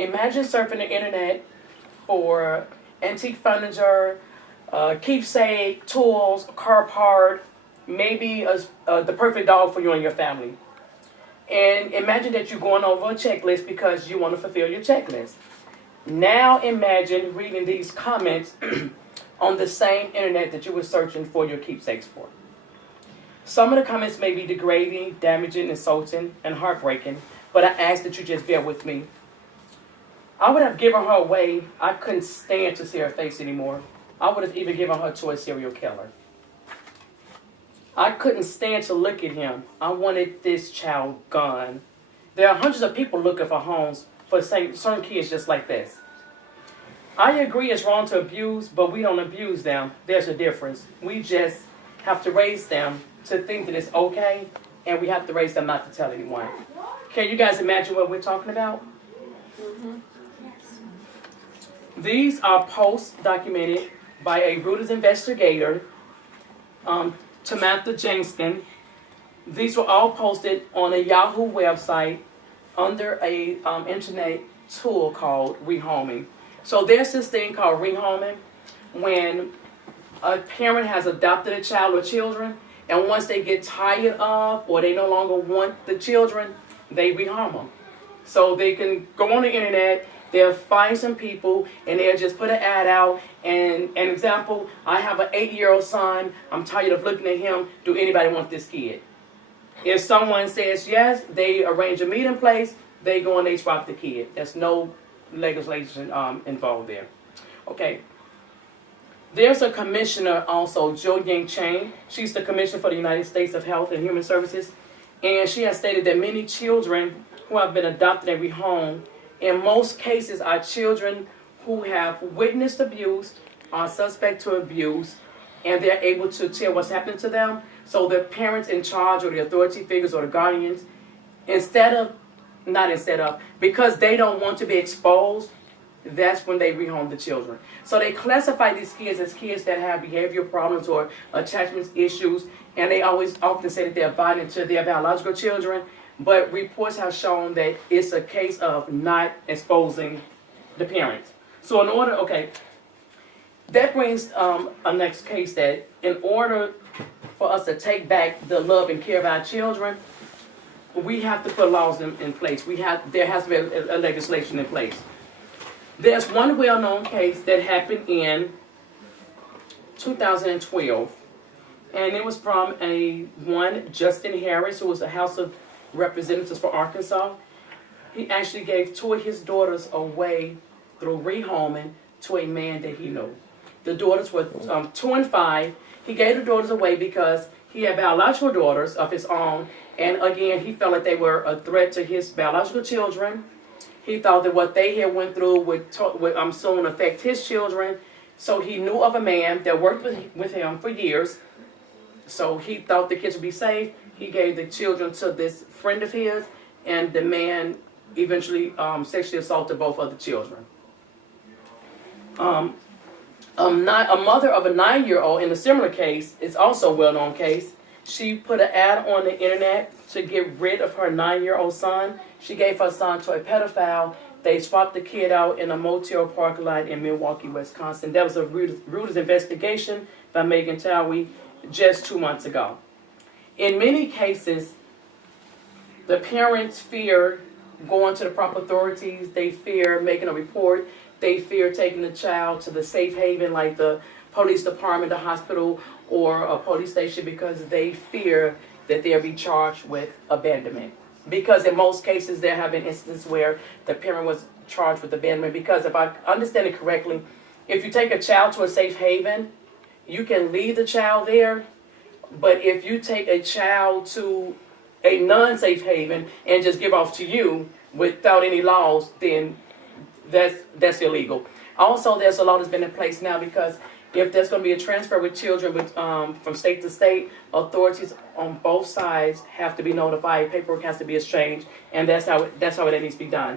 Imagine surfing the internet for antique furniture, keepsake, tools, car part, maybe the perfect dog for you and your family. And imagine that you're going over a checklist because you want to fulfill your checklist. Now imagine reading these comments on the same internet that you were searching for your keepsakes for. Some of the comments may be degrading, damaging, insulting, and heartbreaking, but I ask that you just bear with me. I would have given her away. I couldn't stand to see her face anymore. I would have even given her to a serial killer. I couldn't stand to look at him. I wanted this child gone. There are hundreds of people looking for homes for certain kids just like this. I agree it's wrong to abuse, but we don't abuse them. There's a difference. We just have to raise them to think that it's okay, and we have to raise them not to tell anyone. Can you guys imagine what we're talking about? Mm-hmm. Yes. These are posts documented by a Reuters investigator, Samantha Janston. These were all posted on a Yahoo website under a internet tool called rehoming. So there's this thing called rehoming when a parent has adopted a child or children, and once they get tired of or they no longer want the children, they rehome them. So they can go on the internet, they'll find some people, and they'll just put an ad out. And an example, I have an 8-year-old son. I'm tired of looking at him. Do anybody want this kid? If someone says yes, they arrange a meeting place. They go and they swap the kid. There's no legislation involved there. Okay. There's a commissioner also, Jo Yang Chang. She's the commissioner for the United States of Health and Human Services. And she has stated that many children who have been adopted and rehomed, in most cases, are children who have witnessed abuse, are suspect to abuse, and they're able to tell what's happened to them. So the parents in charge or the authority figures or the guardians, because they don't want to be exposed, that's when they rehome the children. So they classify these kids as kids that have behavior problems or attachment issues, and they often say that they're violent to their biological children, but reports have shown that it's a case of not exposing the parents. So that brings a next case that in order for us to take back the love and care of our children, we have to put laws in place. There has to be a legislation in place. There's one well-known case that happened in 2012, and it was from one Justin Harris, who was a House of Representatives for Arkansas. He actually gave 2 of his daughters away through rehoming to a man that he knew. The daughters were 2 and 5. He gave the daughters away because he had biological daughters of his own, and again, he felt like they were a threat to his biological children. He thought that what they had went through would soon affect his children. So he knew of a man that worked with him for years. So he thought the kids would be safe. He gave the children to this friend of his, and the man eventually sexually assaulted both of the children. A mother of a 9-year-old in a similar case, it's also a well-known case. She put an ad on the internet to get rid of her 9-year-old son. She gave her son to a pedophile. They swapped the kid out in a motel parking lot in Milwaukee, Wisconsin. That was a Reuters investigation by Megan Towie just 2 months ago. In many cases, the parents fear going to the proper authorities. They fear making a report. They fear taking the child to the safe haven like the police department, the hospital, or a police station because they fear that they'll be charged with abandonment. Because in most cases, there have been instances where the parent was charged with abandonment. Because if I understand it correctly, if you take a child to a safe haven, you can leave the child there. But if you take a child to a non-safe haven and just give off to you without any laws, then that's illegal. Also, there's a law that's been in place now because if there's going to be a transfer with children from state to state, authorities on both sides have to be notified. Paperwork has to be exchanged, and that's how it needs to be done.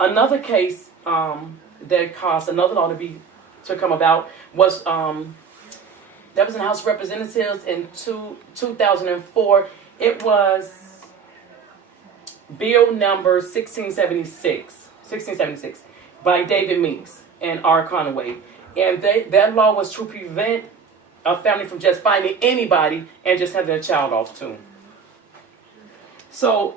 Another case that caused another law to come about was that was in the House of Representatives in 2004. It was Bill number 1676 by David Meeks and R. Conaway. And that law was to prevent a family from just finding anybody and just having a child off too. So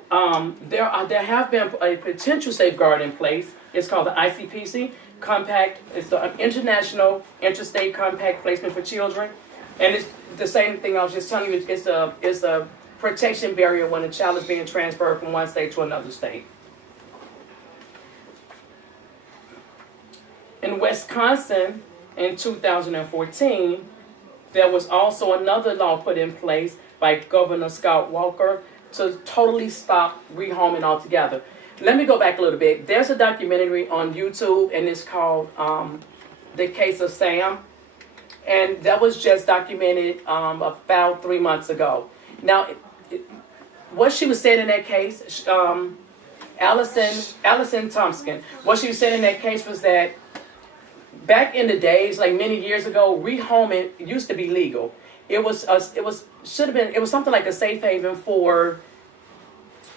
there have been a potential safeguard in place. It's called the ICPC Compact. It's the International Interstate Compact Placement for Children. And it's the same thing I was just telling you. It's a protection barrier when a child is being transferred from one state to another state. In Wisconsin, in 2014, there was also another law put in place by Governor Scott Walker to totally stop rehoming altogether. Let me go back a little bit. There's a documentary on YouTube, and it's called The Case of Sam. And that was just documented about 3 months ago. Now, what she was saying in that case, Allison Thompson, what she was saying in that case was that back in the days, like many years ago, rehoming used to be legal. It was something like a safe haven for,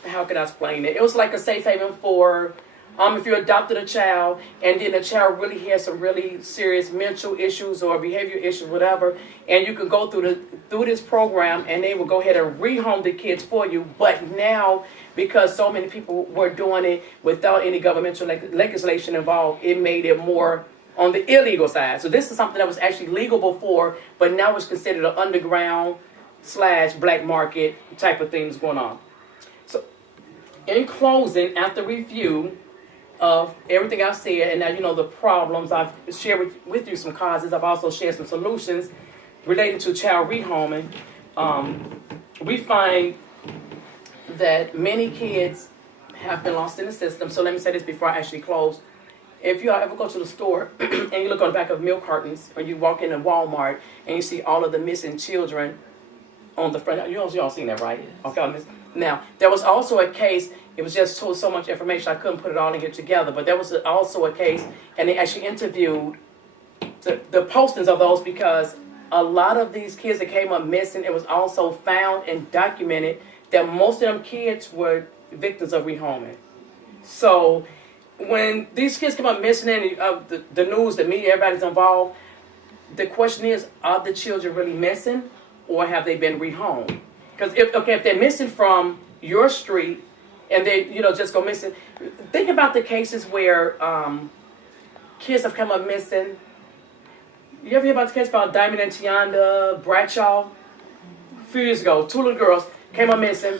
how can I explain it? It was like a safe haven for if you adopted a child and then the child really had some really serious mental issues or behavior issues, whatever, and you could go through this program and they would go ahead and rehome the kids for you. But now, because so many people were doing it without any governmental legislation involved, it made it more on the illegal side. So this is something that was actually legal before, but now it's considered an underground / black market type of things going on. So in closing, after review of everything I've said, and now you know the problems, I've shared with you some causes. I've also shared some solutions related to child rehoming. We find that many kids have been lost in the system. So let me say this before I actually close. If you ever go to the store and you look on the back of milk cartons, or you walk into Walmart and you see all of the missing children on the front, you all seen that, right? Okay. Now, there was also a case, it was just so much information, I couldn't put it all in here together, but there was also a case, and they actually interviewed the postings of those, because a lot of these kids that came up missing, it was also found and documented that most of them kids were victims of rehoming. So when these kids come up missing in the news, the media, everybody's involved, the question is, are the children really missing, or have they been rehomed? Because if they're missing from your street and they just go missing, think about the cases where kids have come up missing. You ever hear about the case about Diamond and Tianda Bradshaw? A few years ago, 2 little girls came up missing.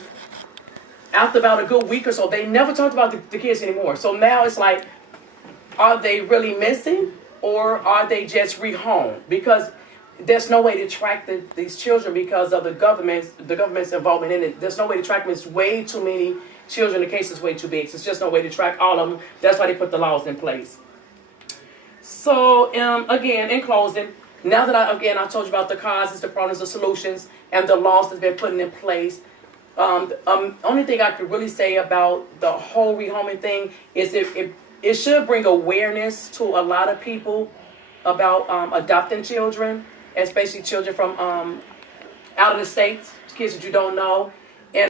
After about a good week or so, they never talked about the kids anymore. So now it's like, are they really missing, or are they just rehomed? Because there's no way to track these children because of the government's involvement in it. There's no way to track them. It's way too many children. The case is way too big. So it's just no way to track all of them. That's why they put the laws in place. So again, in closing, now that I told you about the causes, the problems, the solutions, and the laws that's been put in place. Only thing I could really say about the whole rehoming thing is it should bring awareness to a lot of people about adopting children, especially children from out of the states, kids that you don't know.